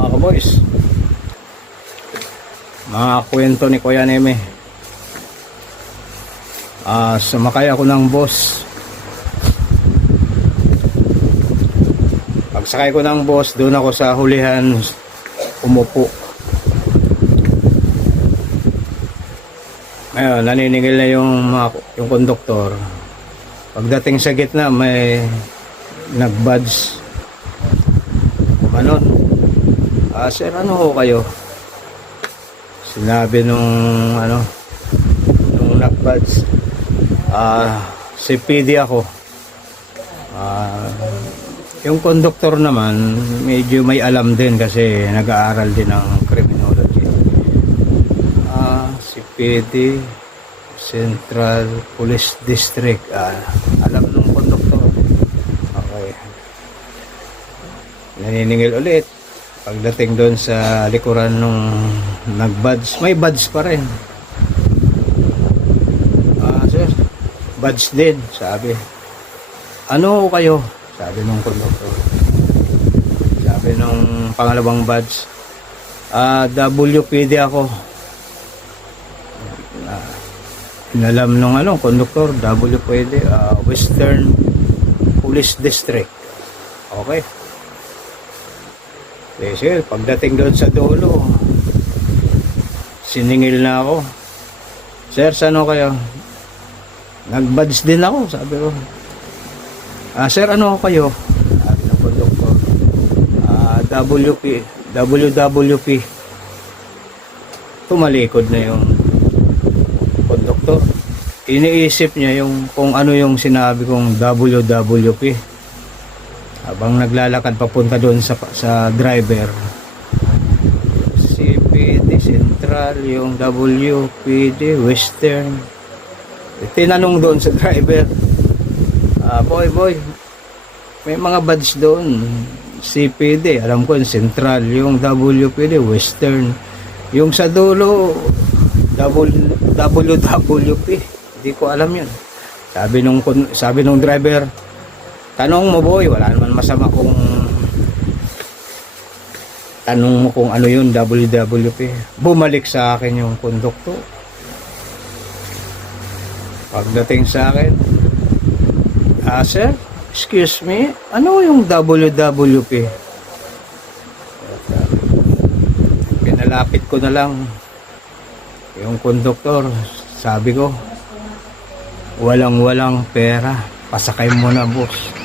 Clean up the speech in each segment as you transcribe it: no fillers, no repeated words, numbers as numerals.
Mga kaboys, mga kwento ni Kuya Neme. Sumakay ako ng bus. Pagsakay ko ng bus, doon ako sa hulihan umupo. Ngayon, naniningil na yung konduktor. Pagdating sa gitna, may nag-badge. Kumanon. Sir, ano ho kayo? Sinabi nung nag-badge. Si PD ako. Yung konduktor naman, medyo may alam din kasi nag-aaral din ng criminology. Si PD, Central Police District. Alam nung konduktor. Okay. Naniningil ulit. Pagdating doon sa likuran nung nag-badge, may badge pa rin. Sir, badge din, sabi. Ano kayo? Sabi nung konduktor. Sabi nung pangalawang badge, WPD ako. Inalam nung konduktor, WPD, Western Police District. Okay. Sige, pagdating doon sa dulo, siningil na ako. Sir, saan kayo? Nag-badge din ako, sabi ko. Sir, ano kayo? Sabi ng konduktor. WWP. Tumalikod na yung konduktor. Iniisip niya kung ano yung sinabi kong WWP. Habang naglalakad papunta doon sa driver, CPD Central, yung WPD Western. Tinanong doon sa driver, boy, may mga badge doon, CPD, alam ko yung Central, yung WPD Western, yung sa dulo WWP, hindi ko alam yun. Sabi nung driver, tanong mo boy, wala naman masama kung tanong mo kung ano yun, WWP. Bumalik sa akin yung konduktor. Pagdating sa akin, sir, excuse me, ano yung WWP? Pinalapit ko na lang yung konduktor. Sabi ko, walang pera, pasakay mo na boss.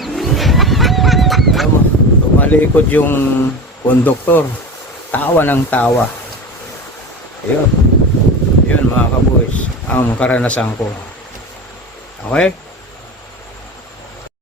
Alam mo, tumalikod yung konduktor, tawa ng tawa. Yun mga kaboys, ang karanasan ko. Okay?